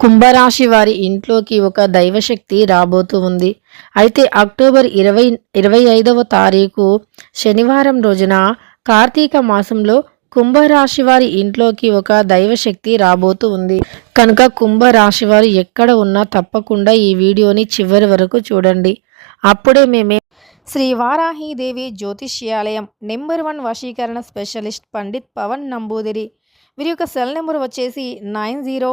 కుంభరాశి వారి ఇంట్లోకి ఒక దైవశక్తి రాబోతూ ఉంది. అయితే అక్టోబర్ ఇరవై ఇరవై ఐదవ తారీఖు శనివారం రోజున కార్తీక మాసంలో కుంభరాశి వారి ఇంట్లోకి ఒక దైవశక్తి రాబోతూ ఉంది. కనుక కుంభరాశి వారు ఎక్కడ ఉన్నా తప్పకుండా ఈ వీడియోని చివరి వరకు చూడండి. అప్పుడే మేమే శ్రీ వారాహీదేవి జ్యోతిష్యాలయం నెంబర్ వన్ వశీకరణ స్పెషలిస్ట్ పండిత్ పవన్ నంబూదిరి. వీరి యొక్క సెల్ నెంబర్ వచ్చేసి nine zero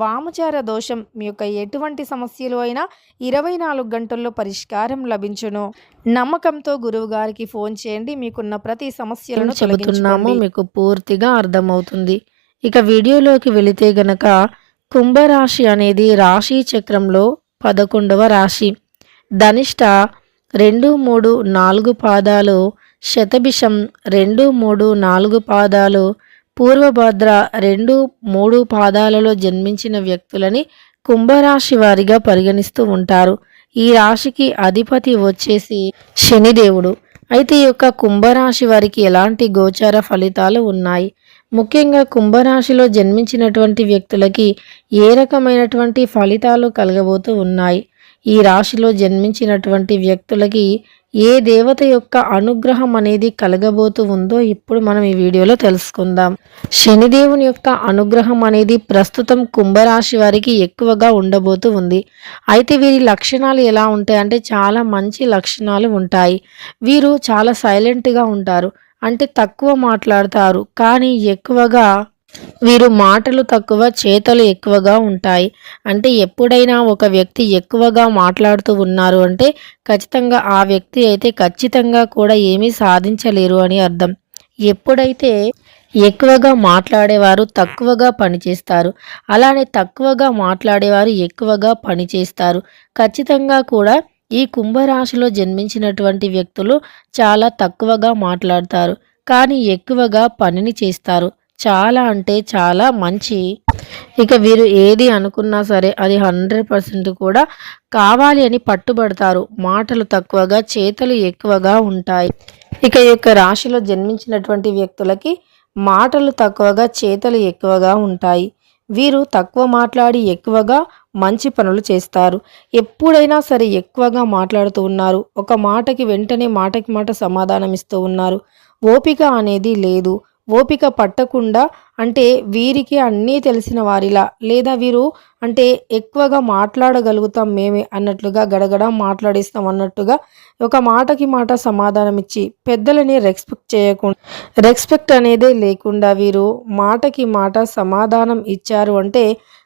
వామచార దోషం మీ యొక్క ఎటువంటి సమస్యలు అయినా ఇరవై నాలుగు గంటల్లో పరిష్కారం లభించును. నమ్మకంతో గురువు గారికి ఫోన్ చేయండి. మీకున్న ప్రతి సమస్యలను చెబుతున్నాము మీకు పూర్తిగా అర్థమవుతుంది. ఇక వీడియోలోకి వెళితే గనక కుంభరాశి అనేది రాశి చక్రంలో పదకొండవ రాశి. ధనిష్ట రెండు మూడు నాలుగు పాదాలు శతభిషం రెండు మూడు నాలుగు పాదాలు పూర్వభద్ర రెండు మూడు పాదాలలో జన్మించిన వ్యక్తులని కుంభరాశి వారిగా పరిగణిస్తూ ఉంటారు. ఈ రాశికి అధిపతి వచ్చేసి శనిదేవుడు. అయితే ఈ యొక్క కుంభరాశి వారికి ఎలాంటి గోచార ఫలితాలు ఉన్నాయి? ముఖ్యంగా కుంభరాశిలో జన్మించినటువంటి వ్యక్తులకి ఏ రకమైనటువంటి ఫలితాలు కలగబోతూ ఉన్నాయి? ఈ రాశిలో జన్మించినటువంటి వ్యక్తులకి ఏ దేవత యొక్క అనుగ్రహం అనేది కలగబోతూ ఉందో ఇప్పుడు మనం ఈ వీడియోలో తెలుసుకుందాం. శనిదేవుని యొక్క అనుగ్రహం అనేది ప్రస్తుతం కుంభరాశి వారికి ఎక్కువగా ఉండబోతూ ఉంది. అయితే వీరి లక్షణాలు ఎలా ఉంటాయి? అంటే చాలా మంచి లక్షణాలు ఉంటాయి. వీరు చాలా సైలెంట్గా ఉంటారు. అంటే తక్కువ మాట్లాడతారు. కానీ ఎక్కువగా వీరు మాటలు తక్కువ చేతలు ఎక్కువగా ఉంటాయి. అంటే ఎప్పుడైనా ఒక వ్యక్తి ఎక్కువగా మాట్లాడుతూ ఉన్నారు అంటే ఖచ్చితంగా ఆ వ్యక్తి అయితే ఖచ్చితంగా కూడా ఏమీ సాధించలేరు అని అర్థం. ఎప్పుడైతే ఎక్కువగా మాట్లాడేవారు తక్కువగా పనిచేస్తారు. అలానే తక్కువగా మాట్లాడేవారు ఎక్కువగా పనిచేస్తారు. ఖచ్చితంగా కూడా ఈ కుంభరాశిలో జన్మించినటువంటి వ్యక్తులు చాలా తక్కువగా మాట్లాడతారు. కానీ ఎక్కువగా పనిని చేస్తారు. చాలా అంటే చాలా మంచి. ఇక వీరు ఏది అనుకున్నా సరే అది హండ్రెడ్ పర్సెంట్ కూడా కావాలి అని పట్టుబడతారు. మాటలు తక్కువగా చేతలు ఎక్కువగా ఉంటాయి. ఇక ఈ యొక్క రాశిలో జన్మించినటువంటి వ్యక్తులకి మాటలు తక్కువగా చేతలు ఎక్కువగా ఉంటాయి. వీరు తక్కువ మాట్లాడి ఎక్కువగా మంచి పనులు చేస్తారు. ఎప్పుడైనా సరే ఎక్కువగా మాట్లాడుతూ ఉన్నారు. ఒక మాటకి వెంటనే మాటకి మాట సమాధానం ఇస్తూ ఉన్నారు. ఓపిక అనేది లేదు. ఓపిక పట్టకుండా అంటే వీరికి అన్నీ తెలిసిన వారిలా. లేదా వీరు అంటే ఎక్కువగా మాట్లాడగలుగుతాం మేమే అన్నట్లుగా గడగడ మాట్లాడిస్తాం అన్నట్టుగా ఒక మాటకి మాట సమాధానం ఇచ్చి పెద్దలని రెస్పెక్ట్ చేయకుండా రెస్పెక్ట్ అనేదే లేకుండా వీరు మాటకి మాట సమాధానం ఇచ్చారు అంటే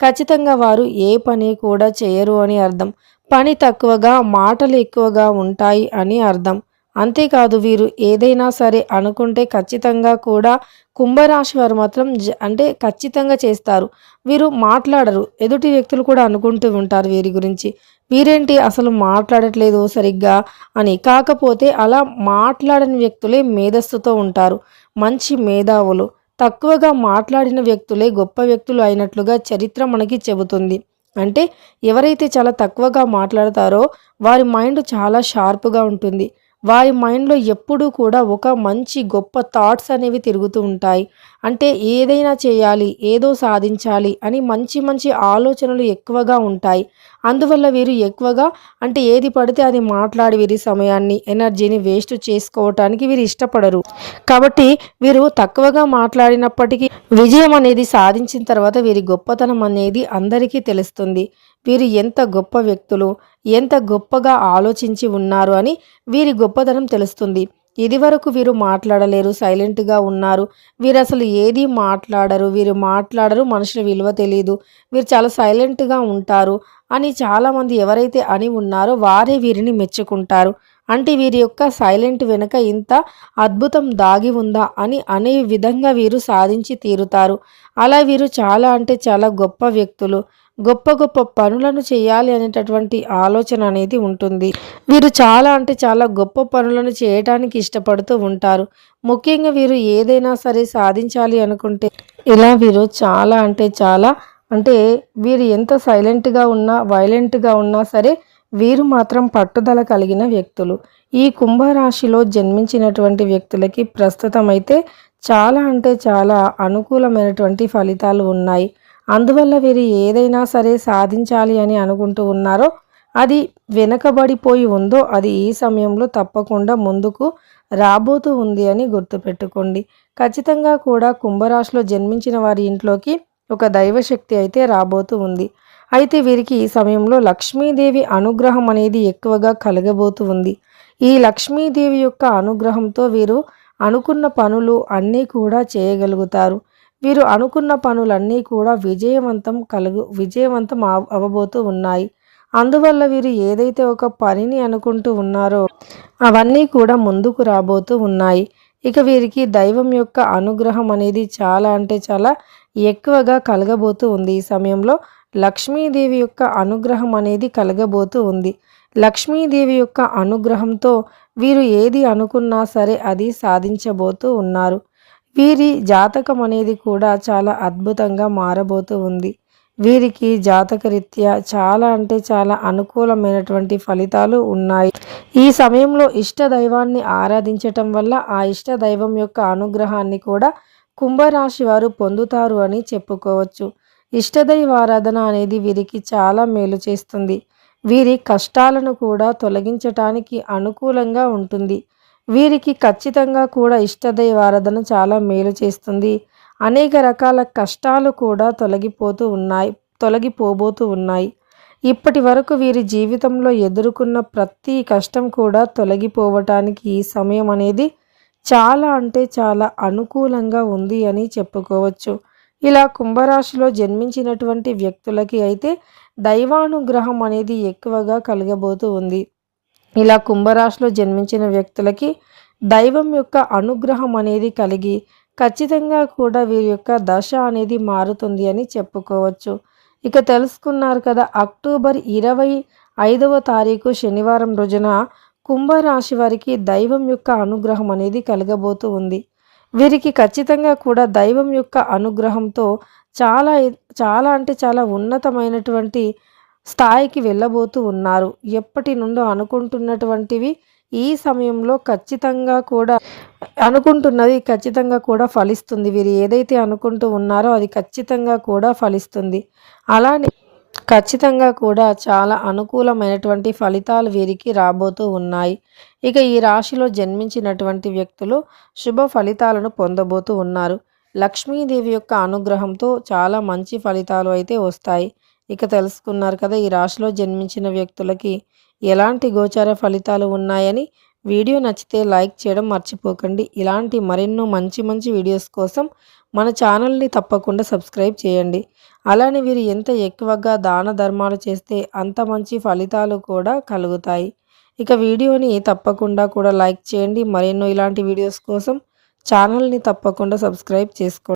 ఖచ్చితంగా వారు ఏ పని కూడా చేయరు అని అర్థం. పని తక్కువగా మాటలు ఎక్కువగా ఉంటాయి అని అర్థం. అంతేకాదు వీరు ఏదైనా సరే అనుకుంటే ఖచ్చితంగా కూడా కుంభరాశి వారు మాత్రం అంటే ఖచ్చితంగా చేస్తారు. వీరు మాట్లాడరు. ఎదుటి వ్యక్తులు కూడా అనుకుంటూ ఉంటారు వీరి గురించి. వీరేంటి అసలు మాట్లాడట్లేదు సరిగ్గా అని. కాకపోతే అలా మాట్లాడని వ్యక్తులే మేధస్సుతో ఉంటారు. మంచి మేధావులు. తక్కువగా మాట్లాడిన వ్యక్తులే గొప్ప వ్యక్తులు అయినట్లుగా చరిత్ర మనకి చెబుతుంది. అంటే ఎవరైతే చాలా తక్కువగా మాట్లాడతారో వారి మైండ్ చాలా షార్ప్గా ఉంటుంది. వారి మైండ్లో ఎప్పుడూ కూడా ఒక మంచి గొప్ప థాట్స్ అనేవి తిరుగుతూ ఉంటాయి. అంటే ఏదైనా చేయాలి ఏదో సాధించాలి అని మంచి మంచి ఆలోచనలు ఎక్కువగా ఉంటాయి. అందువల్ల వీరు ఎక్కువగా అంటే ఏది పడితే అది మాట్లాడి వీరి సమయాన్ని ఎనర్జీని వేస్ట్ చేసుకోవటానికి వీరు ఇష్టపడరు. కాబట్టి వీరు తక్కువగా మాట్లాడినప్పటికీ విజయం అనేది సాధించిన తర్వాత వీరి గొప్పతనం అనేది అందరికీ తెలుస్తుంది. వీరు ఎంత గొప్ప వ్యక్తులు ఎంత గొప్పగా ఆలోచించి ఉన్నారు అని వీరి గొప్పదనం తెలుస్తుంది. ఇదివరకు వీరు మాట్లాడలేరు సైలెంట్గా ఉన్నారు. వీరు అసలు ఏది మాట్లాడరు వీరు మాట్లాడరు మనుషుల విలువ తెలియదు వీరు చాలా సైలెంట్గా ఉంటారు అని చాలామంది ఎవరైతే అని ఉన్నారో వారే వీరిని మెచ్చుకుంటారు. అంటే వీరి యొక్క సైలెంట్ వెనుక ఇంత అద్భుతం దాగి ఉందా అని అనే విధంగా వీరు సాధించి తీరుతారు. అలా వీరు చాలా అంటే చాలా గొప్ప వ్యక్తులు. గొప్ప గొప్ప పనులను చేయాలి అనేటటువంటి ఆలోచన అనేది ఉంటుంది. వీరు చాలా అంటే చాలా గొప్ప పనులను చేయటానికి ఇష్టపడుతూ ఉంటారు. ముఖ్యంగా వీరు ఏదైనా సరే సాధించాలి అనుకుంటే ఇలా వీరు చాలా అంటే చాలా అంటే వీరు ఎంత సైలెంట్గా ఉన్నా వైలెంట్గా ఉన్నా సరే వీరు మాత్రం పట్టుదల కలిగిన వ్యక్తులు. ఈ కుంభరాశిలో జన్మించినటువంటి వ్యక్తులకి ప్రస్తుతం అయితే చాలా అంటే చాలా అనుకూలమైనటువంటి ఫలితాలు ఉన్నాయి. అందువల్ల వీరు ఏదైనా సరే సాధించాలి అని అనుకుంటూ ఉన్నారో అది వెనకబడిపోయి ఉందో అది ఈ సమయంలో తప్పకుండా ముందుకు రాబోతూ ఉంది అని గుర్తుపెట్టుకోండి. ఖచ్చితంగా కూడా కుంభరాశిలో జన్మించిన వారి ఇంట్లోకి ఒక దైవశక్తి అయితే రాబోతూ ఉంది. అయితే వీరికి ఈ సమయంలో లక్ష్మీదేవి అనుగ్రహం అనేది ఎక్కువగా కలగబోతూ ఉంది. ఈ లక్ష్మీదేవి యొక్క అనుగ్రహంతో వీరు అనుకున్న పనులు అన్నీ కూడా చేయగలుగుతారు. వీరు అనుకున్న పనులన్నీ కూడా విజయవంతం కలుగు విజయవంతం అవ్వబోతూ ఉన్నాయి. అందువల్ల వీరు ఏదైతే ఒక పనిని అనుకుంటూ ఉన్నారో అవన్నీ కూడా ముందుకు రాబోతూ ఉన్నాయి. ఇక వీరికి దైవం యొక్క అనుగ్రహం అనేది చాలా అంటే చాలా ఎక్కువగా కలగబోతూ ఉంది. ఈ సమయంలో లక్ష్మీదేవి యొక్క అనుగ్రహం అనేది కలగబోతూ ఉంది. లక్ష్మీదేవి యొక్క అనుగ్రహంతో వీరు ఏది అనుకున్నా సరే అది సాధించబోతూ ఉన్నారు. వీరి జాతకం అనేది కూడా చాలా అద్భుతంగా మారబోతూ ఉంది. వీరికి జాతకరీత్యా చాలా అంటే చాలా అనుకూలమైనటువంటి ఫలితాలు ఉన్నాయి. ఈ సమయంలో ఇష్ట దైవాన్ని ఆరాధించటం వల్ల ఆ ఇష్ట దైవం యొక్క అనుగ్రహాన్ని కూడా కుంభరాశి వారు పొందుతారు అని చెప్పుకోవచ్చు. ఇష్టదైవారాధన అనేది వీరికి చాలా మేలు చేస్తుంది. వీరి కష్టాలను కూడా తొలగించటానికి అనుకూలంగా ఉంటుంది. వీరికి ఖచ్చితంగా కూడా ఇష్టదైవారాధన చాలా మేలు చేస్తుంది. అనేక రకాల కష్టాలు కూడా తొలగిపోతూ ఉన్నాయి తొలగిపోబోతూ ఉన్నాయి. ఇప్పటి వరకు వీరి జీవితంలో ఎదుర్కొన్న ప్రతి కష్టం కూడా తొలగిపోవటానికి ఈ సమయం అనేది చాలా అంటే చాలా అనుకూలంగా ఉంది అని చెప్పుకోవచ్చు. ఇలా కుంభరాశిలో జన్మించినటువంటి వ్యక్తులకి అయితే దైవానుగ్రహం అనేది ఎక్కువగా కలగబోతూ ఉంది. ఇలా కుంభరాశిలో జన్మించిన వ్యక్తులకి దైవం యొక్క అనుగ్రహం అనేది కలిగి ఖచ్చితంగా కూడా వీరి యొక్క దశ అనేది మారుతుంది అని చెప్పుకోవచ్చు. ఇక తెలుసుకున్నారు కదా అక్టోబర్ ఇరవై ఐదవ తారీఖు శనివారం రోజున కుంభరాశి వారికి దైవం యొక్క అనుగ్రహం అనేది కలగబోతూ ఉంది. వీరికి ఖచ్చితంగా కూడా దైవం యొక్క అనుగ్రహంతో చాలా చాలా అంటే చాలా ఉన్నతమైనటువంటి స్థాయికి వెళ్ళబోతూ ఉన్నారు. ఎప్పటి నుండో అనుకుంటున్నటువంటివి ఈ సమయంలో ఖచ్చితంగా కూడా అనుకుంటున్నది ఖచ్చితంగా కూడా ఫలిస్తుంది. వీరు ఏదైతే అనుకుంటూ ఉన్నారో అది ఖచ్చితంగా కూడా ఫలిస్తుంది. అలానే ఖచ్చితంగా కూడా చాలా అనుకూలమైనటువంటి ఫలితాలు వీరికి రాబోతూ ఉన్నాయి. ఇక ఈ రాశిలో జన్మించినటువంటి వ్యక్తులు శుభ ఫలితాలను పొందబోతూ ఉన్నారు. లక్ష్మీదేవి యొక్క అనుగ్రహంతో చాలా మంచి ఫలితాలు అయితే వస్తాయి. ఇక తెలుసుకున్నారు కదా ఈ రాశిలో జన్మించిన వ్యక్తులకి ఎలాంటి గోచార ఫలితాలు ఉన్నాయని వీడియో నచ్చితే లైక్ చేయడం మర్చిపోకండి. ఇలాంటి మరెన్నో మంచి మంచి వీడియోస్ కోసం మన ఛానల్ని తప్పకుండా సబ్స్క్రైబ్ చేయండి. అలానే వీరు ఎంత ఎక్కువగా దాన ధర్మాలు చేస్తే అంత మంచి ఫలితాలు కూడా కలుగుతాయి. ఇక వీడియోని తప్పకుండా కూడా లైక్ చేయండి. మరెన్నో ఇలాంటి వీడియోస్ కోసం ఛానల్ని తప్పకుండా సబ్స్క్రైబ్ చేసుకోండి.